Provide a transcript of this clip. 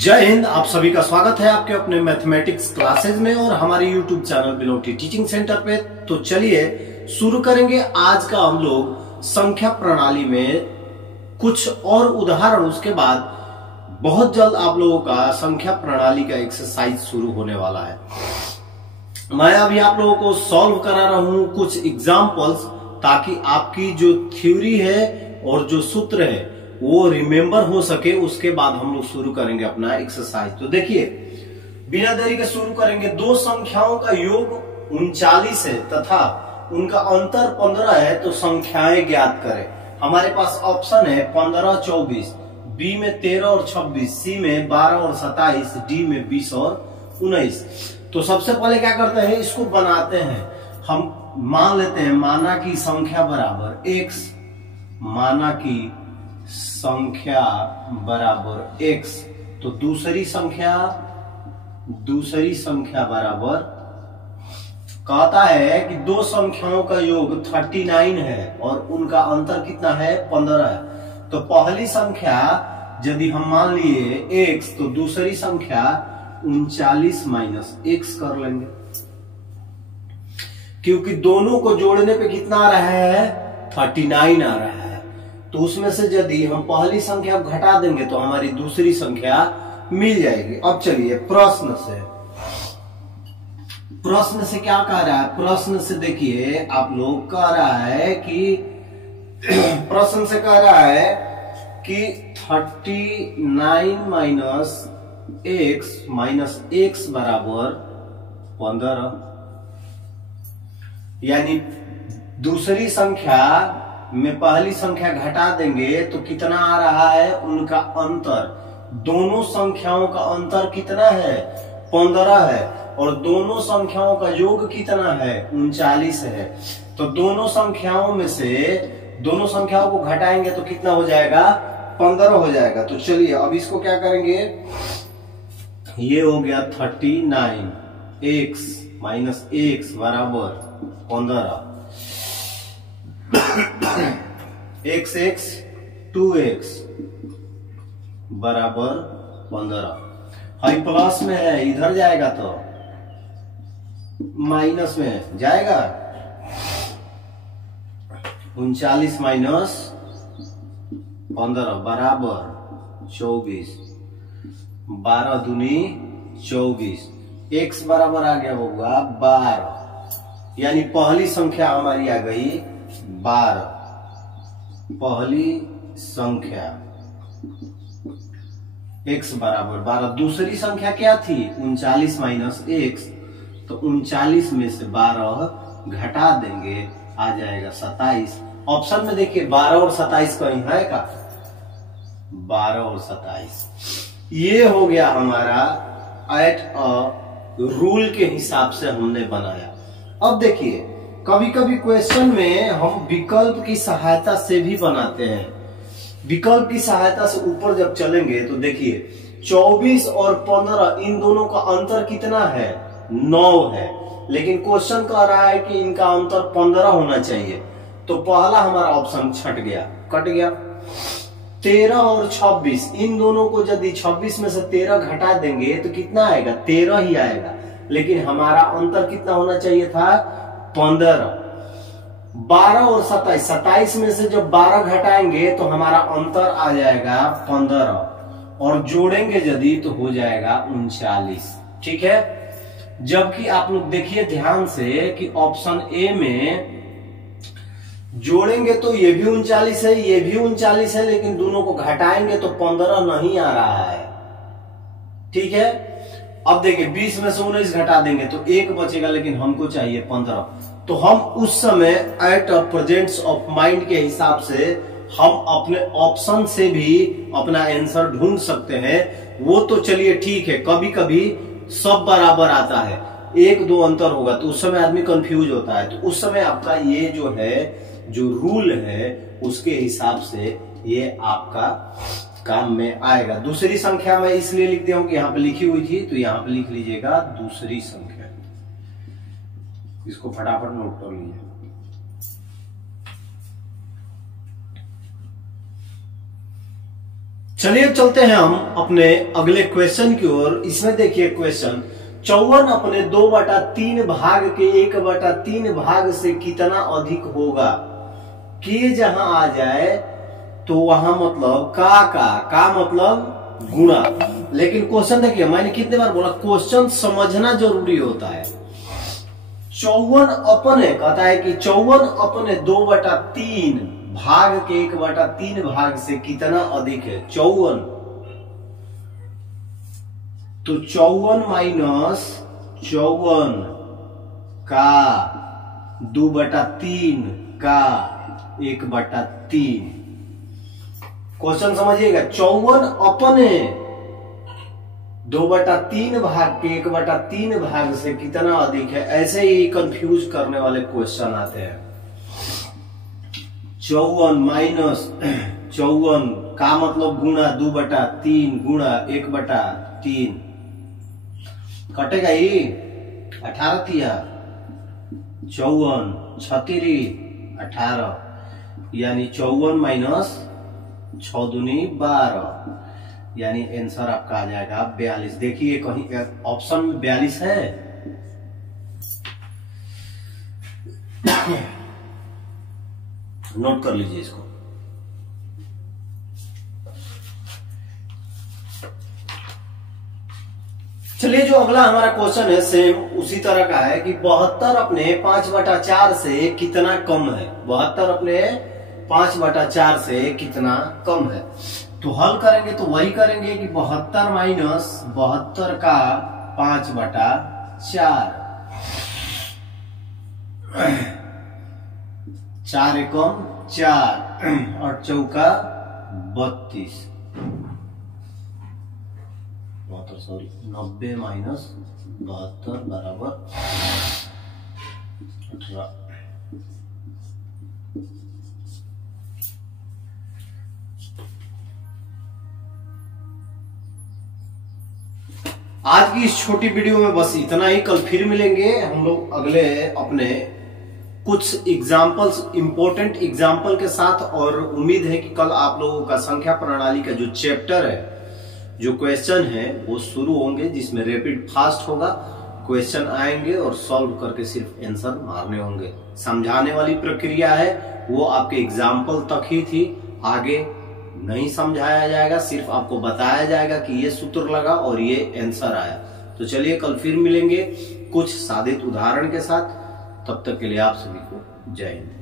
जय हिंद। आप सभी का स्वागत है आपके अपने मैथमेटिक्स क्लासेस में और हमारे यूट्यूब चैनल बिनोटी टीचिंग सेंटर पे। तो चलिए शुरू करेंगे आज का हम लोग संख्या प्रणाली में कुछ और उदाहरण। उसके बाद बहुत जल्द आप लोगों का संख्या प्रणाली का एक्सरसाइज शुरू होने वाला है। मैं अभी आप लोगों को सॉल्व करा रहा हूं कुछ एग्जाम्पल्स, ताकि आपकी जो थ्योरी है और जो सूत्र है वो रिमेंबर हो सके। उसके बाद हम लोग शुरू करेंगे अपना एक्सरसाइज। तो देखिए, बिना देरी के शुरू करेंगे। दो संख्याओं का योग 39 है तथा उनका अंतर 15 है, तो संख्याएं ज्ञात करें। हमारे पास ऑप्शन है 15, 24, बी में 13 और 26, सी में 12 और 27, डी में 20 और 19। तो सबसे पहले क्या करते हैं, इसको बनाते हैं। हम मान लेते हैं माना की संख्या बराबर x, माना की संख्या बराबर x, तो दूसरी संख्या बराबर, कहता है कि दो संख्याओं का योग 39 है और उनका अंतर कितना है, 15 है। तो पहली संख्या यदि हम मान लिए x, तो दूसरी संख्या 39 माइनस x कर लेंगे, क्योंकि दोनों को जोड़ने पे कितना आ रहा है, 39 आ रहा है। तो उसमें से यदि हम पहली संख्या घटा देंगे तो हमारी दूसरी संख्या मिल जाएगी। अब चलिए प्रश्न से क्या कह रहा है। प्रश्न से देखिए आप लोग, कह रहा है कि प्रश्न से कह रहा है कि 39 माइनस x बराबर 15, यानी दूसरी संख्या में पहली संख्या घटा देंगे तो कितना आ रहा है, उनका अंतर। दोनों संख्याओं का अंतर कितना है, 15 है, और दोनों संख्याओं का योग कितना है, 39 है। तो दोनों संख्याओं को घटाएंगे तो कितना हो जाएगा, 15 हो जाएगा। तो चलिए अब इसको क्या करेंगे, ये हो गया 39x माइनस x बराबर 15, x 2x बराबर 15। हाई प्लस में है, इधर जाएगा तो माइनस में जाएगा। 39 माइनस 15 बराबर 24, 12 दूनी 24, x बराबर आ गया होगा 12, यानी पहली संख्या हमारी आ गई 12। पहली संख्या x बराबर 12। दूसरी संख्या क्या थी, 39 माइनस x, तो 39 में से 12 घटा देंगे, आ जाएगा 27। ऑप्शन में देखिए 12 और 27 कहीं है का, 12 और 27। ये हो गया हमारा एट अ रूल के हिसाब से हमने बनाया। अब देखिए, कभी कभी क्वेश्चन में हम विकल्प की सहायता से भी बनाते हैं। विकल्प की सहायता से ऊपर जब चलेंगे तो देखिए 24 और 15 इन दोनों का अंतर कितना है, 9 है, लेकिन क्वेश्चन कह रहा है कि इनका अंतर 15 होना चाहिए। तो पहला हमारा ऑप्शन छट गया, कट गया। 13 और 26 इन दोनों को यदि 26 में से 13 घटा देंगे तो कितना आएगा, 13 ही आएगा, लेकिन हमारा अंतर कितना होना चाहिए था, 15। 12 और 27, 27 में से जब 12 घटाएंगे तो हमारा अंतर आ जाएगा 15, और जोड़ेंगे यदि तो हो जाएगा 39। ठीक है। जबकि आप लोग देखिए ध्यान से कि ऑप्शन ए में जोड़ेंगे तो ये भी 39 है, ये भी 39 है, लेकिन दोनों को घटाएंगे तो 15 नहीं आ रहा है। ठीक है। अब देखिए 20 में से 19 घटा देंगे तो 1 बचेगा, लेकिन हमको चाहिए 15। तो हम उस समय एट प्रेजेंस ऑफ माइंड के हिसाब से हम अपने ऑप्शन से भी अपना आंसर ढूंढ सकते हैं। वो तो चलिए ठीक है, कभी कभी सब बराबर आता है, 1-2 अंतर होगा तो उस समय आदमी कंफ्यूज होता है। तो उस समय आपका ये जो है, जो रूल है उसके हिसाब से ये आपका काम में आएगा। दूसरी संख्या मैं इसलिए लिख दिया हूं कि यहां पे लिखी हुई थी, तो यहां पे लिख लीजिएगा दूसरी संख्या। इसको फटाफट नोट कर लीजिए। चलिए चलते हैं हम अपने अगले क्वेश्चन की ओर। इसमें देखिए क्वेश्चन 54 अपने 2/3 भाग के 1/3 भाग से कितना अधिक होगा। के जहां आ जाए तो वहां मतलब का मतलब गुणा। लेकिन क्वेश्चन देखिए, मैंने कितने बार बोला क्वेश्चन समझना जरूरी होता है। 54 अपने कहता है कि 54 अपने 2/3 भाग के 1/3 भाग से कितना अधिक है। 54 तो 54 माइनस 54 का 2/3 का 1/3। क्वेश्चन समझिएगा, 54 अपने 2/3 भाग के 1/3 भाग से कितना अधिक है। ऐसे ही कंफ्यूज करने वाले क्वेश्चन आते हैं। 54 माइनस 54 का मतलब गुणा 2/3 गुणा 1/3 कटेगा ही 18 तिया 54 छतरी 18 यानी 54 माइनस 6 दूनी 12 यानी आंसर आपका आ जाएगा 42। देखिए कहीं ऑप्शन में 42 है। नोट कर लीजिए इसको। चलिए जो अगला हमारा क्वेश्चन है सेम उसी तरह का है कि 72 अपने 5/4 से कितना कम है। 72 अपने 5/4 से कितना कम है। तो हल करेंगे तो वही करेंगे कि 72 माइनस 72 का 5/4 4 एकम 4 और चौका 32 सॉरी 90 माइनस 72 बराबर 18। आज की इस छोटी वीडियो में बस इतना ही। कल फिर मिलेंगे हम लोग अगले अपने कुछ एग्जाम्पल्स, इंपॉर्टेंट एग्जाम्पल के साथ। और उम्मीद है कि कल आप लोगों का संख्या प्रणाली का जो चैप्टर है, जो क्वेश्चन है वो शुरू होंगे, जिसमें रैपिड फास्ट होगा। क्वेश्चन आएंगे और सॉल्व करके सिर्फ आंसर मारने होंगे। समझाने वाली प्रक्रिया है वो आपके एग्जाम्पल तक ही थी, आगे नहीं समझाया जाएगा। सिर्फ आपको बताया जाएगा कि ये सूत्र लगा और ये आंसर आया। तो चलिए कल फिर मिलेंगे कुछ सादित उदाहरण के साथ। तब तक के लिए आप सभी को जय हिंद।